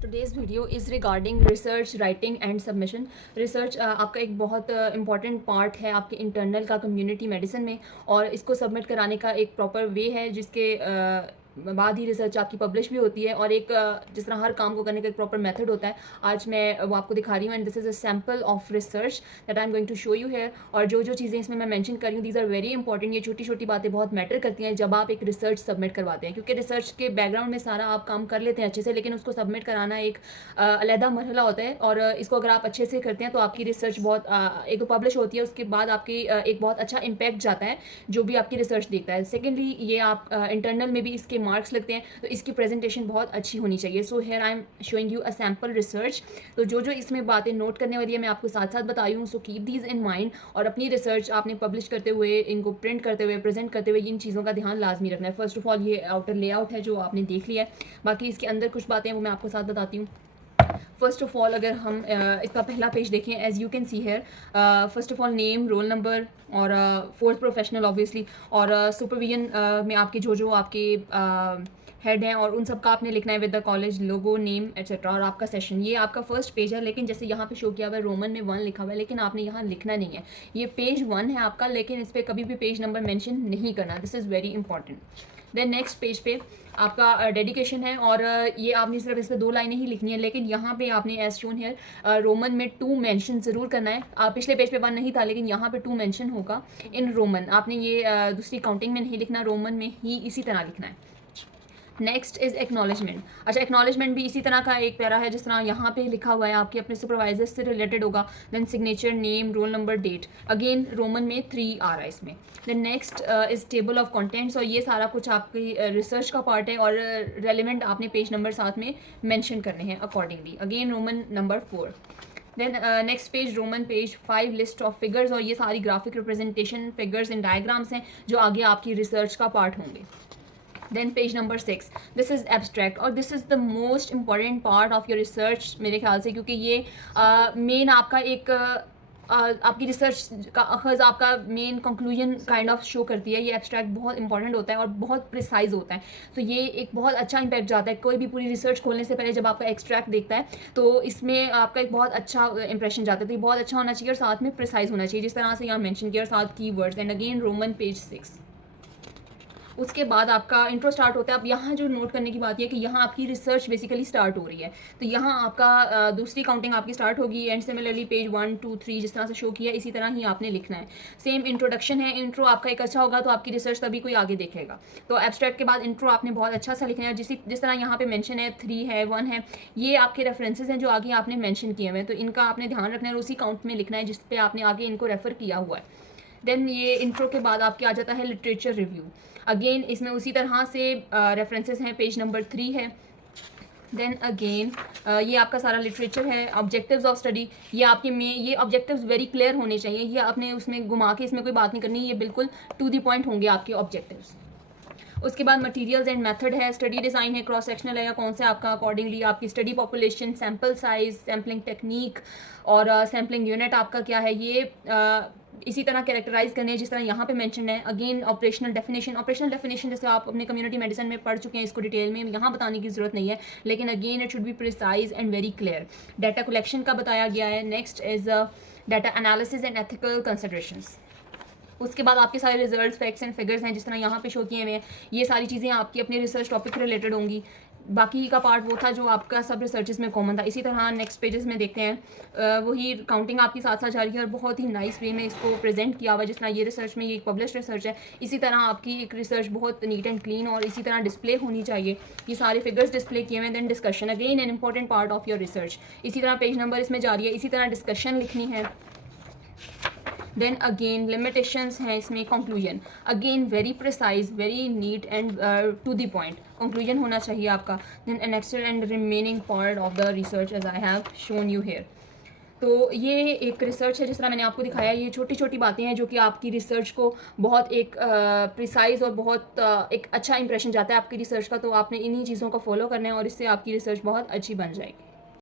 Today's video is regarding research writing and submission. Research आपका एक बहुत इंपॉर्टेंट पार्ट है आपके इंटरनल का कम्युनिटी मेडिसिन में, और इसको सबमिट कराने का एक प्रॉपर वे है जिसके बाद ही रिसर्च आपकी पब्लिश भी होती है, और एक जिस तरह हर काम को करने का एक प्रॉपर मेथड होता है, आज मैं वो आपको दिखा रही हूँ। And this is a sample of research that I am going to show you here. और जो जो चीज़ें इसमें मैं मेंशन कर रही हूँ, दीज आर वेरी इंपॉर्टेंट। ये छोटी छोटी बातें बहुत मैटर करती हैं जब आप एक रिसर्च सबमिट करवाते हैं, क्योंकि रिसर्च के बैकग्राउंड में सारा आप काम कर लेते हैं अच्छे से, लेकिन उसको सबमिट कराना एक अलहदा मरहला होता है। और इसको अगर आप अच्छे से करते हैं तो आपकी रिसर्च बहुत एक तो पब्लिश होती है, उसके बाद आपकी एक बहुत अच्छा इम्पैक्ट जाता है जो भी आपकी रिसर्च देखता है। सेकेंडली, ये आप इंटरनल में भी इसके मार्क्स लगते हैं, तो इसकी प्रेजेंटेशन बहुत अच्छी होनी चाहिए। So here I am showing you a sample research. तो जो जो इसमें बातें नोट करने वाली है मैं आपको साथ साथ बता रही हूँ। So keep these in mind, और अपनी रिसर्च आपने पब्लिश करते हुए, इनको प्रिंट करते हुए, प्रेजेंट करते हुए इन चीज़ों का ध्यान लाजमी रखना है। फर्स्ट ऑफ ऑल, ये आउटर लेआउट है जो आपने देख लिया है, बाकी इसके अंदर कुछ बातें वो मैं आपको साथ बताती हूँ। फर्स्ट ऑफ ऑल, अगर हम इसका पहला पेज देखें, as you can see here, first of all name, roll number और फोर्थ प्रोफेशनल ऑब्वियसली, और सुपरविजन में आपके जो जो आपके हेड हैं और उन सब का आपने लिखना है with the college logo, name etcetera, और आपका सेशन। ये आपका फर्स्ट पेज है, लेकिन जैसे यहाँ पे शो किया हुआ है रोमन में 1 लिखा हुआ है, लेकिन आपने यहाँ लिखना नहीं है। ये पेज 1 है आपका, लेकिन इस पर कभी भी पेज नंबर मेंशन नहीं करना। This is very important. Then next page पे आपका डेडिकेशन है, और ये आपने सिर्फ इस पर 2 लाइनें ही लिखनी है, लेकिन यहाँ पे आपने एज शोन हेयर रोमन में 2 मेंशन ज़रूर करना है। पिछले पेज पे 1 नहीं था, लेकिन यहाँ पे 2 मेंशन होगा इन रोमन। आपने ये दूसरी काउंटिंग में नहीं लिखना, रोमन में ही इसी तरह लिखना है। Next is acknowledgement. अच्छा, एक्नॉलेजमेंट भी इसी तरह का एक पैरा है जिस तरह यहाँ पे लिखा हुआ है, आपके अपने सुपरवाइजर से रिलेटेड होगा। Then signature, name, roll number, date, again Roman में 3 आ रहा है इसमें। Then next is table of contents, और ये सारा कुछ आपकी रिसर्च का पार्ट है, और रेलिवेंट आपने पेज नंबर साथ में मेंशन करने हैं accordingly. Again roman number 4। Then next page, roman page 5, list of figures, और ये सारी graphic representation, figures and diagrams हैं जो आगे आपकी रिसर्च का पार्ट होंगे। Then page number 6, this is abstract, और this is the most important part of your research मेरे ख्याल से, क्योंकि ये मेन आपका एक आपकी रिसर्च का अखज़, आपका main conclusion kind of show करती है। ये एब्स्ट्रैक्ट बहुत इंपॉर्टेंट होता है और बहुत प्रिसाइज होता है, तो ये एक बहुत अच्छा इम्पैक्ट जाता है। कोई भी पूरी रिसर्च खोलने से पहले जब आपका एक्सट्रैक्ट देखता है तो इसमें आपका एक बहुत अच्छा इंप्रेशन जाता है। तो ये बहुत अच्छा होना चाहिए और साथ में प्रिसाइज होना चाहिए, जिस तरह से यहाँ मेंशन किया, और साथ keywords. And again Roman page 6। उसके बाद आपका इंट्रो स्टार्ट होता है। अब यहाँ जो नोट करने की बात है कि यहाँ आपकी रिसर्च बेसिकली स्टार्ट हो रही है, तो यहाँ आपका दूसरी काउंटिंग आपकी स्टार्ट होगी। एंड सिमिलरली पेज 1, 2, 3 जिस तरह से शो किया, इसी तरह ही आपने लिखना है। सेम इंट्रोडक्शन है, इंट्रो आपका एक अच्छा होगा तो आपकी रिसर्च तभी कोई आगे देखेगा। तो एब्स्ट्रैक्ट के बाद इंट्रो आपने बहुत अच्छा सा लिखना है, जिस तरह यहाँ पे मेंशन है, 3 है, 1 है, ये आपके रेफरेंसेस हैं जो आगे आपने मेंशन किए हुए हैं, तो इनका आपने ध्यान रखना है और उसी काउंट में लिखना है जिस पे आपने आगे इनको रेफ़र किया हुआ है। देन ये इंट्रो के बाद आपके आ जाता है लिटरेचर रिव्यू। अगेन इसमें उसी तरह से रेफरेंसेस हैं, पेज नंबर 3 है। देन अगेन ये आपका सारा लिटरेचर है। ऑब्जेक्टिव्स ऑफ स्टडी, ये आपके में ये ऑब्जेक्टिव्स वेरी क्लियर होने चाहिए, ये आपने उसमें घुमा के इसमें कोई बात नहीं करनी, ये बिल्कुल टू द पॉइंट होंगे आपके ऑब्जेक्टिव्स। उसके बाद मटेरियल्स एंड मेथड है, स्टडी डिज़ाइन है, क्रॉस सेक्शनल है या कौन सा आपका अकॉर्डिंगली, आपकी study population, sample size, sampling technique और सैम्पलिंग यूनिट आपका क्या है, ये इसी तरह कैरेक्टराइज करने हैं जिस तरह यहाँ पे मेंशन है। अगेन ऑपरेशनल डेफिनेशन जैसे आप अपने कम्युनिटी मेडिसिन में पढ़ चुके हैं, इसको डिटेल में यहाँ बताने की ज़रूरत नहीं है, लेकिन again it should be precise and very clear. Data collection का बताया गया है। Next is data analysis and ethical considerations. उसके बाद आपके सारे रिजल्ट्स, फैक्ट्स एंड फिगर्स हैं जिस तरह यहाँ पे शो किए हुए हैं, ये सारी चीज़ें आपकी अपने रिसर्च टॉपिक से रिलेटेड होंगी। बाकी का पार्ट वो था जो आपका सब रिसर्चेस में कॉमन था। इसी तरह नेक्स्ट पेजेस में देखते हैं, वही काउंटिंग आपकी साथ साथ जा रही है और बहुत ही नाइस वे में इसको प्रेजेंट किया हुआ है। जिस तरह ये रिसर्च में ये एक पब्लिश रिसर्च है, इसी तरह आपकी एक रिसर्च बहुत नीट एंड क्लीन और इसी तरह डिस्प्ले होनी चाहिए। ये सारे फिगर्स डिस्प्ले किए हुए हैं। Then discussion, again an important part of your research. इसी तरह पेज नंबर इसमें जा रही है, इसी तरह डिस्कशन लिखनी है। देन अगेन लिमिटेशंस हैं इसमें। Conclusion, again very precise, very neat and to the point conclusion होना चाहिए आपका। Then annexure and remaining part of the research as I have shown you here. तो ये एक रिसर्च है जिस तरह मैंने आपको दिखाया, ये छोटी छोटी बातें हैं जो कि आपकी रिसर्च को बहुत एक प्रिसाइज और बहुत एक अच्छा इंप्रेशन जाता है आपकी रिसर्च का। तो आपने इन्हीं चीज़ों को फॉलो करना है और इससे आपकी रिसर्च बहुत अच्छी बन जाएगी।